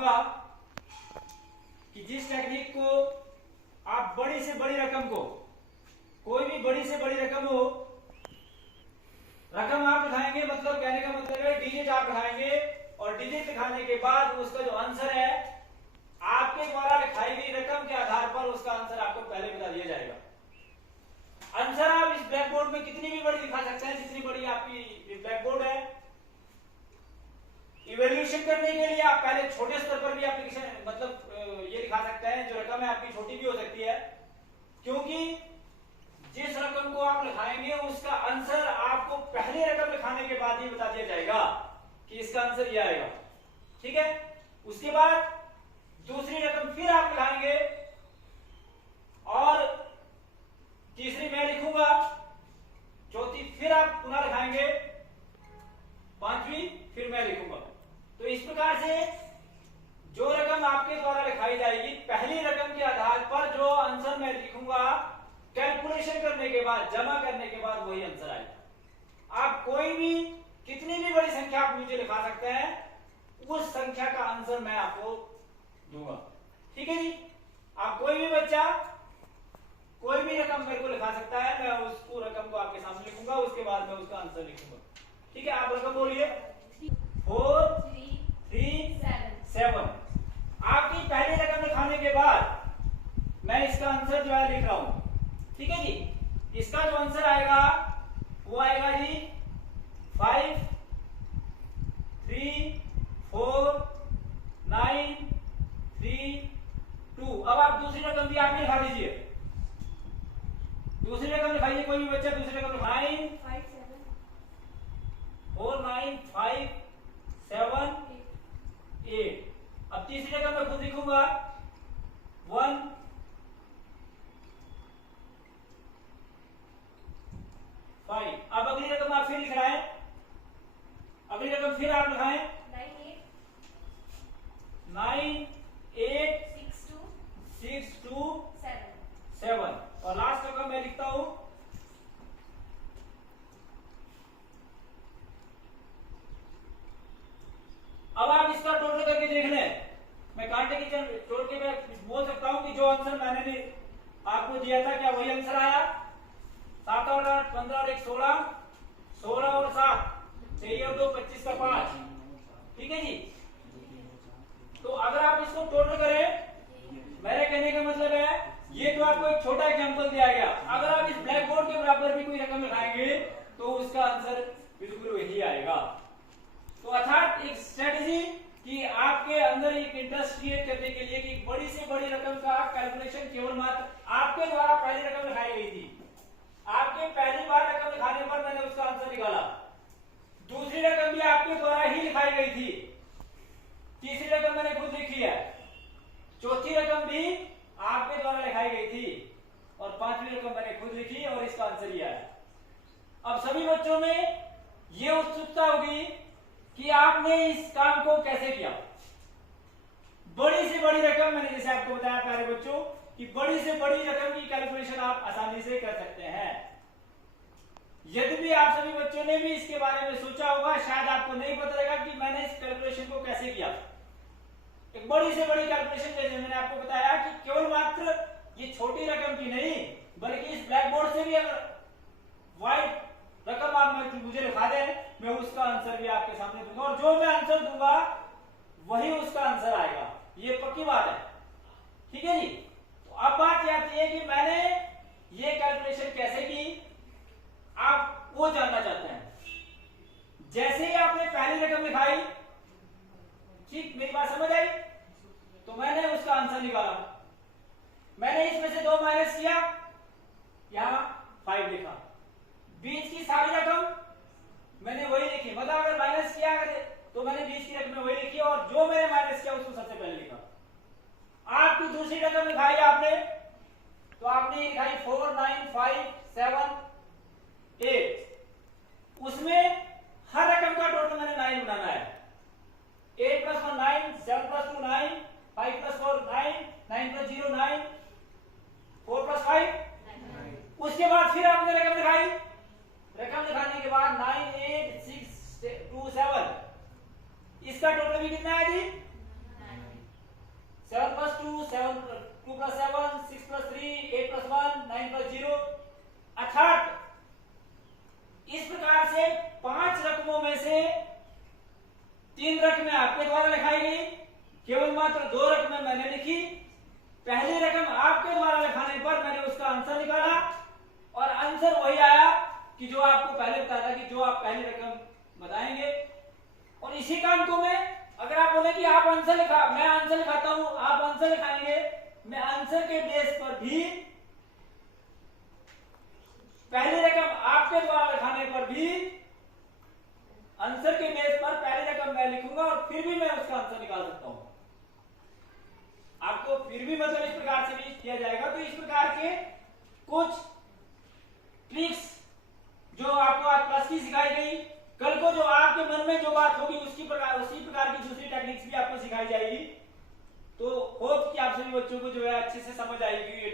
दिखाऊंगा कि जिस टेक्निक को आप बड़ी से बड़ी रकम को, कोई भी बड़ी से बड़ी रकम हो, रकम आप लिखाएंगे, मतलब कहने का मतलब है डिजिट आप लिखाएंगे और डिजिट लिखाने के बाद उसका जो आंसर है आपके द्वारा लिखाई गई रकम के आधार पर उसका आंसर आपको पहले बता दिया जाएगा। आंसर आप इस ब्लैक बोर्ड में कितनी भी बड़ी लिखा सकते हैं, जितनी बड़ी आपकी ब्लैक बोर्ड है। इवैल्यूएशन करने के लिए आप पहले छोटे स्तर पर भी एप्लीकेशन मतलब ये लिखा सकते हैं, जो रकम है आपकी छोटी भी हो सकती है, क्योंकि जिस रकम को आप लिखाएंगे उसका आंसर आपको पहली रकम लिखाने के बाद ही बता दिया जाएगा कि इसका आंसर ये आएगा। ठीक है, उसके बाद दूसरी रकम फिर आप लिखाएंगे और तीसरी मैं लिखूंगा, चौथी फिर आप पुनः लिखाएंगे, पांचवी फिर मैं लिखूंगा। तो इस प्रकार से जो रकम आपके द्वारा लिखाई जाएगी, पहली रकम के आधार पर जो आंसर मैं लिखूंगा, कैलकुलेशन करने के बाद, जमा करने के बाद वही आंसर आएगा। आप कोई भी कितनी भी बड़ी संख्या आप मुझे लिखा सकते हैं, उस संख्या का आंसर मैं आपको दूंगा। ठीक है जी, आप कोई भी बच्चा कोई भी रकम मेरे को लिखा सकता है, मैं उसको रकम को आपके सामने लिखूंगा, उसके बाद मैं उसका आंसर लिखूंगा। ठीक है, आप रकम बोलिए। 4 3 7। आपकी पहली रकम लिखाने के बाद मैं इसका आंसर जो है लिख रहा हूं। ठीक है जी, इसका जो आंसर आएगा वो आएगा जी 5 3 4 9 3 2। अब आप दूसरी रकम भी आप लिखा दीजिए, दूसरी रकम लिखाइए, कोई भी बच्चा दूसरी रकम 9 4 9 5 7 8। अब तीसरी रकम मैं खुद लिखूंगा 1 5। अब अगली रकम आप फिर लिख रहे हैं, अगली रकम फिर आप लिखाएं 9 8 6 2 7। और लास्ट रकम मैं लिखता हूं अब आप इसका टोटल करके देख लें। मैं कांटे की तोड़ के मैं बोल सकता हूं कि जो आंसर मैंने भी आपको दिया था, क्या वही आंसर आया? 7 और 8 15 और 1 16, 16 और 7 6 और 2 25 का 5। ठीक है जी, तो अगर आप इसको टोटल करें, मेरे कहने का मतलब है ये तो आपको एक छोटा एग्जांपल दिया गया, अगर आप इस ब्लैक बोर्ड के बराबर भी कोई रकम लिखाएंगे तो उसका आंसर बिल्कुल वही आएगा। तो अर्थात एक स्ट्रेटजी कि आपके अंदर एक इंटरेस्ट क्रिएट करने के लिए कि बड़ी से बड़ी रकम का कैलकुलेशन केवल मात्र आपके द्वारा पहली रकम लिखाई गई थी, आपके पहली बार रकम लिखाने पर मैंने उसका आंसर निकाला, दूसरी रकम भी आपके द्वारा ही लिखाई गई थी, तीसरी रकम मैंने खुद लिखी है, चौथी रकम भी आपके द्वारा लिखाई गई थी और पांचवी रकम मैंने खुद लिखी और इसका आंसर ये आया। अब सभी बच्चों में ये उत्सुकता होगी कि आपने इस काम को कैसे किया। बड़ी से बड़ी रकम, मैंने जैसे आपको बताया प्यारे बच्चों कि बड़ी से बड़ी रकम की कैलकुलेशन आप आसानी से कर सकते हैं। यदि भी आप सभी बच्चों ने भी इसके बारे में सोचा होगा, शायद आपको नहीं पता रहेगा कि मैंने इस कैलकुलेशन को कैसे किया। एक बड़ी से बड़ी कैलकुलेशन जैसे मैंने आपको बताया कि केवल मात्र ये छोटी रकम की नहीं, बल्कि इस ब्लैक बोर्ड से भी अगर व्हाइट रकम आप मुझे लिखा दें, मैं उसका आंसर भी आपके सामने दूंगा और जो मैं आंसर दूंगा वही उसका आंसर आएगा, ये पक्की बात है। ठीक है जी, तो अब बात ये आती है कि मैंने ये कैलकुलेशन कैसे की, आप वो जानना चाहते हैं। जैसे ही आपने पहली रकम लिखाई, ठीक मेरी बात समझ आई, तो मैंने उसका आंसर निकाला। मैंने इसमें से 2 माइनस किया, यहां 5 लिखा, बीच की सारी रकम मैंने वही लिखी, मतलब अगर माइनस किया तो मैंने बीच की रकम वही लिखी और जो मैंने माइनस किया उसको सबसे पहले लिखा। आपकी दूसरी रकम लिखाई आपने, तो आपने लिखाई 4 9 5 7 8। उसमें हर रकम का टोटल मैंने 9 बनाना है। 8 + 1 9, 7 + 2 9, 5 + 4 9, 9 + 0 9, 4 + 5 9। उसके बाद फिर आपने रकम लिखाई, रकम लिखाने के बाद 9 8 6 2 7, इसका टोटल भी कितना है जी केवल मात्र 2 रकमें मैंने लिखी। पहली रकम आपके द्वारा लिखाने पर मैंने उसका आंसर निकाला और आंसर वही आया कि जो आपको पहले बताया था कि जो आप पहली रकम बताएंगे। और इसी काम को मैं, अगर आप बोले कि आप आंसर लिखा, मैं आंसर लिखाता हूं, आप आंसर लिखाएंगे, मैं आंसर के बेस पर भी, पहली रकम आपके द्वारा लिखाने पर भी आंसर के बेस पर पहली रकम मैं लिखूंगा और फिर भी मैं उसका आंसर निकाल सकता हूं। आपको फिर भी मतलब इस प्रकार से भी किया जाएगा। तो इस प्रकार के कुछ ट्रिक्स जो आपको आज क्लास की सिखाई गई, कल को जो आपके मन में जो बात होगी उसी प्रकार की दूसरी टेक्निक्स भी आपको सिखाई जाएगी। तो होप कि आप सभी बच्चों को जो है अच्छे से समझ आएगी।